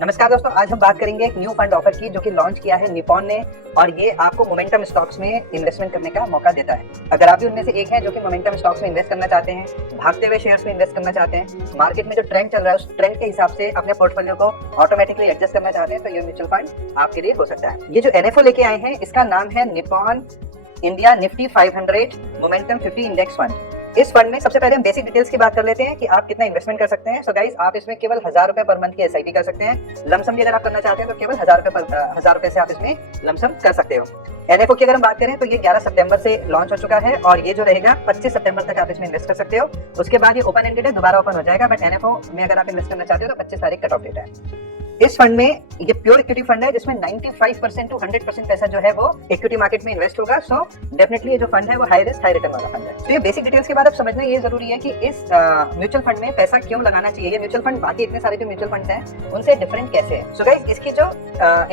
नमस्कार दोस्तों, आज हम बात करेंगे एक न्यू फंड ऑफर की जो कि लॉन्च किया है निपॉन ने और ये आपको मोमेंटम स्टॉक्स में इन्वेस्टमेंट करने का मौका देता है। अगर आप भी उनमें से एक हैं जो कि मोमेंटम स्टॉक्स में इन्वेस्ट करना चाहते हैं, भागते हुए शेयर्स में इन्वेस्ट करना चाहते हैं, मार्केट में जो ट्रेंड चल रहा है उस ट्रेंड के हिसाब से अपने पोर्टफोलियो को ऑटोमेटिकली एडजस्ट करना चाहते हैं, तो ये म्यूचुअल फंड आपके लिए हो सकता है। ये जो एनएफओ लेके आए हैं इसका नाम है Nippon India Nifty 500 momentum 50 index fund. इस फंड में सबसे पहले हम बेसिक डिटेल्स की बात कर लेते हैं कि आप कितना इन्वेस्टमेंट कर सकते हैं। सो गाइस, आप इसमें केवल 1000 रुपए पर मंथ की एसआईपी कर सकते हैं। लमसम भी अगर आप करना चाहते हैं तो केवल 1000 रुपए से आप इसमें लमसम कर सकते हो। एनएफओ की अगर हम बात करें तो ये 11 सितंबर से लॉन्च हो चुका है और ये जो रहेगा 25 सितंबर तक आप इसमें इन्वेस्ट कर सकते हो। उसके बाद ये ओपन एंडेड है, दोबारा ओपन हो जाएगा, बट एनएफओ में अगर आप इन्वेस्ट करना चाहते हो तो 25 तारीख कट ऑफ डेट है। इस फंड में ये प्योर इक्विटी फंड है जिसमें 95% टू 100% पैसा जो है वो इक्विटी मार्केट में इन्वेस्ट होगा। सो डेफिनेटली ये जो फंड है वो हाई रिस्क हाई रिटर्न वाला फंड है। तो ये बेसिक डिटेल्स के बाद अब समझना ये जरूरी है कि इस म्यूचुअल फंड में पैसा क्यों लगाना चाहिए। ये म्यूचुअल फंड बाकी इतने सारे जो म्यूचुअल फंड हैं उनसे डिफरेंट कैसे है। सो गाइस, इसकी जो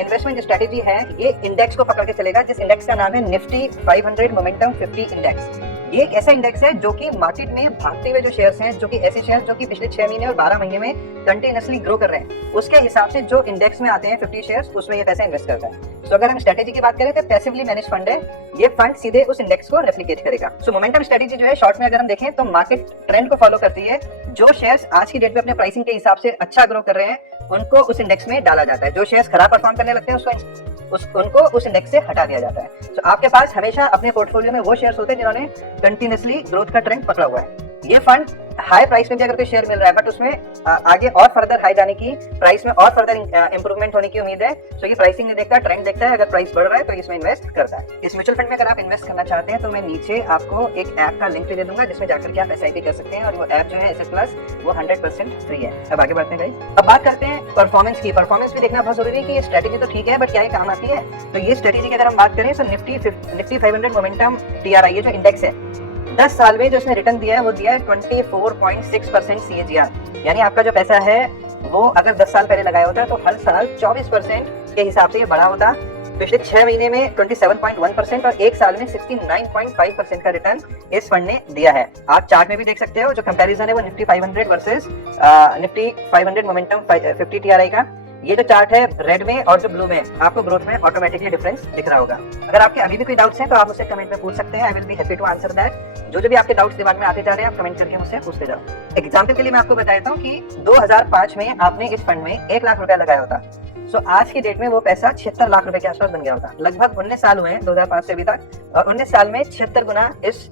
इन्वेस्टमेंट स्ट्रेटेजी है ये इंडेक्स को पकड़ के चलेगा, जिस इंडेक्स का नाम है निफ्टी 500 मोमेंटम 50 इंडेक्स। ये एक ऐसा इंडेक्स है जो कि मार्केट में भागते हुए जो शेयर्स हैं, जो कि ऐसे शेयर्स जो कि पिछले 6 महीने और 12 महीने में कंटिन्यूअसली ग्रो कर रहे हैं, उसके हिसाब से जो इंडेक्स में आते हैं 50 शेयर्स, उसमें ये पैसा इन्वेस्ट करता है। सो अगर हम स्ट्रेटेजी की बात करें तो पैसिवली मैनेज फंड है, ये फंड सीधे उस इंडेक्स को रेप्लिकेट करेगा। सो मोमेंटम स्ट्रेटेजी जो है शॉर्ट में अगर हम देखें तो मार्केट ट्रेंड को फॉलो करती है। जो शेयर्स आज की डेट में अपने प्राइसिंग के हिसाब से अच्छा ग्रो कर रहे हैं उनको उस इंडेक्स में डाला जाता है। जो शेयर्स खराब परफॉर्म करने लगते हैं उनको उस इंडेक्स से हटा दिया जाता है। तो आपके पास हमेशा अपने पोर्टफोलियो में वो शेयर्स होते हैं जिन्होंने कंटिन्यूअसली ग्रोथ का ट्रेंड पकड़ा हुआ है। ये फंड हाई प्राइस में भी अगर कोई शेयर मिल रहा है बट उसमें आगे और फर्दर हाई जाने की, प्राइस में और फर्दर इंप्रूवमेंट होने की उम्मीद है, तो ये प्राइसिंग नहीं देखता, ट्रेंड देखता है। अगर प्राइस बढ़ रहा है तो इसमें इन्वेस्ट करता है। इस म्यूचुअल फंड में अगर आप इन्वेस्ट करना चाहते हैं तो मैं नीचे आपको एक ऐप का लिंक दे दूंगा जिसमें जाकर के आप एसआईपी कर सकते हैं और वो ऐप जो है एसएस प्लस वो 100% फ्री है। अब आगे बढ़ते हैं गाइस। अब बात करते हैं परफॉर्मेंस की। परफॉर्मेंस भी देखना बहुत जरूरी है कि ये स्ट्रेटेजी तो ठीक है बट क्या ये काम आती है। तो ये स्ट्रेटेजी की अगर हम बात करें तो निफ्टी 500 मोमेंटम टीआरआई जो इंडेक्स है 10 साल में जो इसने रिटर्न दिया है वो दिया है 24.6% CAGR। यानी आपका जो पैसा है वो अगर 10 साल पहले लगाया होता है तो हर साल 24% के हिसाब से ये बढ़ा होता। पिछले 6 महीने में 27.1% और एक साल में 69.5% का रिटर्न इस फंड ने दिया है। आप चार्ट में भी देख सकते हो, जो कंपैरिजन है वो Nifty 500 versus Nifty 500 momentum 50 TRI का। ये जो चार्ट है रेड में और जो ब्लू में, आपको ग्रोथ में ऑटोमेटिकली डिफरेंस दिख रहा होगा। अगर आपके अभी भी कोई डाउट्स हैं तो आप मुझसे कमेंट में पूछ सकते हैं। I will be happy to answer that. जो भी आपके डाउट्स दिमाग में आते जा रहे हैं आप कमेंट करके मुझसे पूछते जाओ। एग्जाम्पल के लिए मैं आपको बता देता हूँ कि 2005 में आपने इस फंड में 1 लाख रुपया लगाया होता, सो आज की डेट में वो पैसा 76 लाख रुपए के आसपास बन गया होता। लगभग 19 साल हुए हैं 2005 से अभी तक, और 19 साल में 76 गुना इस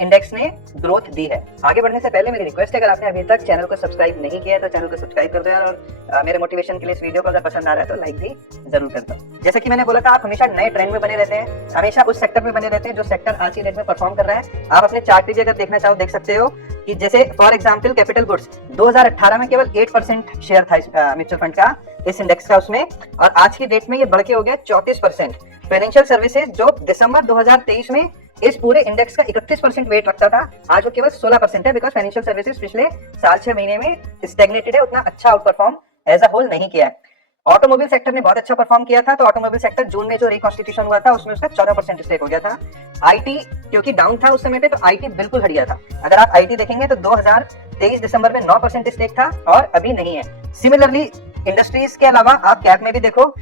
इंडेक्स ने ग्रोथ दी है। आगे बढ़ने से पहले मेरी रिक्वेस्ट है, अगर आपने अभी तक चैनल को सब्सक्राइब नहीं किया है तो चैनल को सब्सक्राइब कर दो यार, और मेरे मोटिवेशन के लिए इस वीडियो को अगर पसंद आ रहा है तो लाइक भी जरूर कर दो। जैसे कि मैंने बोला था, आप हमेशा नए ट्रेंड में बने रहते हैं, हमेशा उस सेक्टर में बने रहते हैं जो सेक्टर आज की डेट में परफॉर्म कर रहा है। आप अपने चार्ट पे भी अगर देखना चाहो देख सकते हो कि जैसे फॉर एग्जाम्पल कैपिटल गुड्स 2018 में केवल 8% शेयर था म्यूचुअल फंड का इस इंडेक्स का उसमें, और आज की डेट में ये बढ़ के हो गया 34%। फाइनेंशियल सर्विसेज जो दिसंबर 2023 में इस पूरे इंडेक्स का 31% वेट रखता था, आज वो केवल 16% है, बिकॉज फाइनेंशियल सर्विसेज पिछले साल 6 महीने में स्टैग्नेटेड है, उतना अच्छा outperform as a whole नहीं किया है। ऑटोमोबाइल सेक्टर ने बहुत अच्छा परफॉर्म किया था, तो ऑटोमोबाइल सेक्टर जून में जो रिकॉन्स्टिट्यूशन हुआ था उसमें उसका 14% स्टेक हो गया था। आईटी क्योंकि डाउन था उस समय पे, तो आईटी बिल्कुल हट गया था। अगर आप आईटी देखेंगे तो 2023 दिसंबर में 9% स्टेक था और अभी नहीं है। सिमिलरली इंडस्ट्रीज के अलावा आप कैप में भी देखो,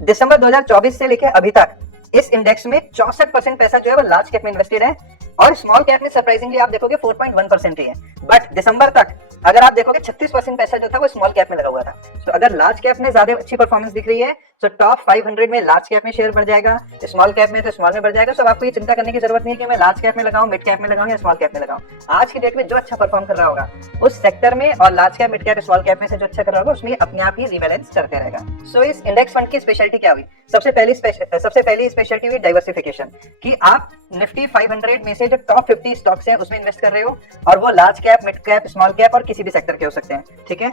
दिसंबर 2024 से लेकर अभी तक इस इंडेक्स में 64% पैसा जो है वो लार्ज कैप में इन्वेस्टेड है, और स्मॉल कैप में सरप्राइजिंगली आप देखोगे 4.1% ही है। बट दिसंबर तक अगर आप देखोगे 36% पैसा जो था वो स्मॉल कैप में लगा हुआ था। तो अगर लार्ज कैप में ज्यादा अच्छी परफॉर्मेंस दिख रही है तो टॉप 500 में लार्ज कैप में शेयर बढ़ जाएगा, स्मॉल कैप में तो स्मॉल में बढ़ जाएगा। तो आपको ये चिंता करने की जरूरत नहीं है कि मैं लार्ज कैप में लगाऊं, मिड कैप में लगाऊं या स्मॉल कैप में लगाऊं। आज की डेट में जो अच्छा परफॉर्म कर रहा होगा उस सेक्टर में, और large cap, mid cap, small cap में से जो अच्छा कर रहा होगा उसमें अपने आप ही रिबैलेंस करते रहेगा। सो इस इंडेक्स फंड की स्पेशलिटी क्या हुई? सबसे पहली स्पेशलिटी हुई डाइवर्सिफिकेशन, कि आप निफ्टी 500 में से जो टॉप 50 स्टॉक्स हैं उसमें इन्वेस्ट कर रहे हो, और वो large cap, mid cap, small cap और किसी भी सेक्टर के हो सकते हैं। ठीक है,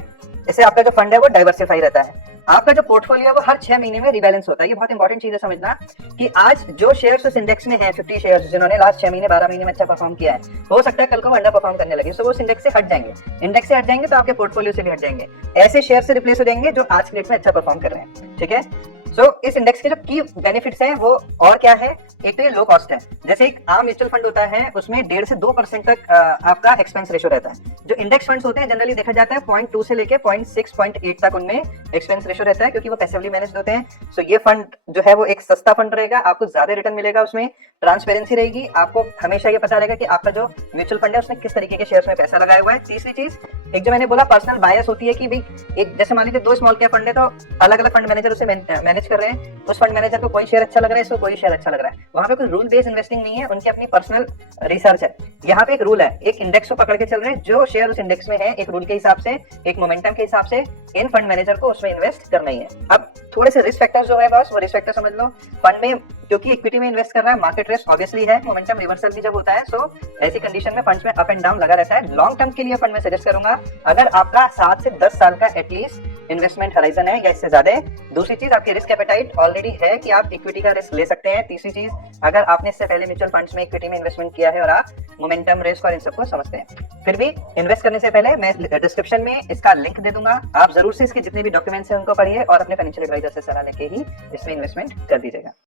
इससे आपका जो फंड है वो डाइवर्सिफाई रहता है। आपका जो पोर्टफोलियो है वो हर 6 महीने में रिबैलेंस होता है। ये बहुत इंपॉर्टेंट चीज है समझना कि आज जो शेयर्स उस इंडेक्स में है, 50 शेयर्स जिन्होंने लास्ट 6 महीने 12 महीने में अच्छा परफॉर्म किया है, हो सकता है कल को अंडर परफॉर्म करने लगे, तो वो उस इंडेक्स से हट जाएंगे। इंडेक्स से हट जाएंगे तो आपके पोर्टफोलियो से भी हट जाएंगे, ऐसे शेयर से रिप्लेस हो जाएंगे जो आज की डेट में अच्छा परफॉर्म कर रहे हैं। ठीक है, सो इस इंडेक्स के जो की बेनिफिट्स हैं वो और क्या है, एक तो ये लो कॉस्ट है। जैसे एक आम म्यूचुअल फंड होता है उसमें 1.5 से 2% तक आपका एक्सपेंस रेशो रहता है। जो इंडेक्स फंड्स होते हैं जनरली देखा जाता है 0.2 से लेके 0.6 0.8 तक उनमें एक्सपेंस रेशो रहता है, क्योंकि वो पैसिवली मैनेज्ड होते हैं। सो ये फंड जो है वो एक सस्ता फंड रहेगा, आपको ज्यादा रिटर्न मिलेगा, उसमें ट्रांसपेरेंसी रहेगी, आपको हमेशा ये पता रहेगा कि आपका जो म्यूचुअल फंड है उसने किस तरीके के शेयर्स में पैसा लगाया हुआ है। तीसरी चीज, एक जो मैंने बोला पर्सनल बायस होती है कि भाई एक जैसे मान लीजिए 2 स्मॉल कैप फंड है तो अलग अलग फंड मैनेजर उसे मैनेज कर रहे हैं, उस फंड मैनेजर को कोई शेयर अच्छा लग रहा है, इसको कोई शेयर अच्छा लग रहा है, वहां पे कोई रूल बेस्ड इन्वेस्टिंग नहीं है, उनकी अपनी पर्सनल रिसर्च है। यहाँ पे एक रूल है, एक इंडेक्स को पकड़ के चल रहे हैं, जो शेयर उस इंडेक्स में है एक रूल के हिसाब से, एक मोमेंटम के हिसाब से इन फंड मैनेजर को उसमें इन्वेस्ट करना ही है। अब थोड़े से रिस्क फैक्टर्स जो है बस वो रिस्क फैक्टर समझ लो। फंड में क्योंकि इक्विटी में इन्वेस्ट कर रहा है, मार्केट रिस्क ऑब्वियसली है, मोमेंटम रिवर्सल भी जब होता है, सो ऐसी कंडीशन में फंड्स में अप एंड डाउन लगा रहता है। लॉन्ग टर्म के लिए फंड में सजेस्ट करूंगा अगर आपका 7 से 10 साल का एटलीस्ट इन्वेस्टमेंट हराइजन है या इससे ज्यादा है। दूसरी चीज, आपकी रिस्क एपेटाइट ऑलरेडी है कि आप इक्विटी का रिस्क ले सकते हैं। तीसरी चीज, अगर आपने इससे पहले म्यूचुअल फंड्स में इक्विटी में इन्वेस्टमेंट किया है और आप मोमेंटम रिस्क और इन सबको समझते हैं। फिर भी इन्वेस्ट करने से पहले मैं डिस्क्रिप्शन में इसका लिंक दे दूंगा, आप जरूर से इसके जितने भी डॉक्यूमेंट्स हैं उनको पढ़िए और अपने फाइनेंशियल एडवाइजर से सलाह लेके ही इसमें इन्वेस्टमेंट कर दीजिएगा।